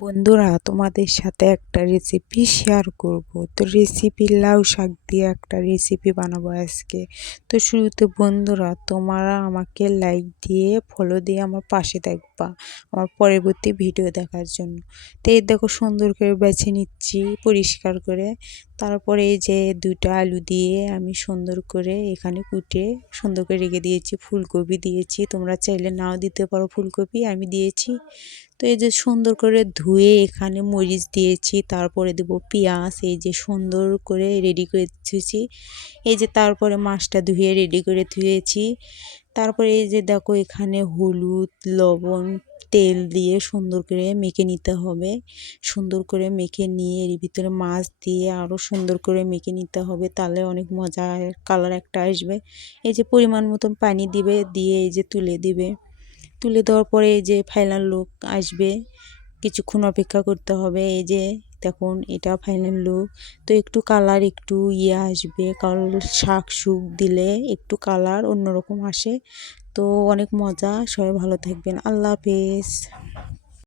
বন্ধুরা, তোমাদের সাথে একটা রেসিপি শেয়ার করব। তো রেসিপি লাউ শাক দিয়ে একটা রেসিপি বানাবো আজকে। তো শুরুতে বন্ধুরা, তোমরা আমাকে লাইক দিয়ে ফলো দিয়ে আমার পাশে থাকবা আমার পরবর্তী ভিডিও দেখার জন্য। তো এই দেখো, সুন্দর করে বেছে নিচ্ছি পরিষ্কার করে। তারপরে এই যে দুইটা আলু দিয়ে আমি সুন্দর করে এখানে কুটে সুন্দর করে রেখে দিয়েছি। ফুলকপি দিয়েছি, তোমরা চাইলে নাও দিতে পারো ফুলকপি, আমি দিয়েছি। তো এই যে সুন্দর করে ধুয়ে এখানে মরিচ দিয়েছি, তারপরে দেবো পেঁয়াজ। এই যে সুন্দর করে রেডি করে ধুয়েছি। এই যে তারপরে মাছটা ধুয়ে রেডি করে ধুয়েছি। তারপরে এই যে দেখো, এখানে হলুদ, লবণ, তেল দিয়ে সুন্দর করে মেখে নিতে হবে। সুন্দর করে মেখে নিয়ে এর ভিতরে মাছ দিয়ে আরও সুন্দর করে মেখে নিতে হবে, তাহলে অনেক মজা কালার একটা আসবে। এই যে পরিমাণ মতন পানি দিবে, দিয়ে এই যে তুলে দিবে। তুলে দেওয়ার পরে এই যে ফাইনাল লুক আসবে, কিছুক্ষণ অপেক্ষা করতে হবে। এই যে দেখুন, এটা ফাইনাল লুক। তো একটু কালার একটু আসবে, কারণ শাক শুক দিলে একটু কালার অন্যরকম আসে। তো অনেক মজা, সবাই ভালো থাকবেন, আল্লাহ হাফেজ।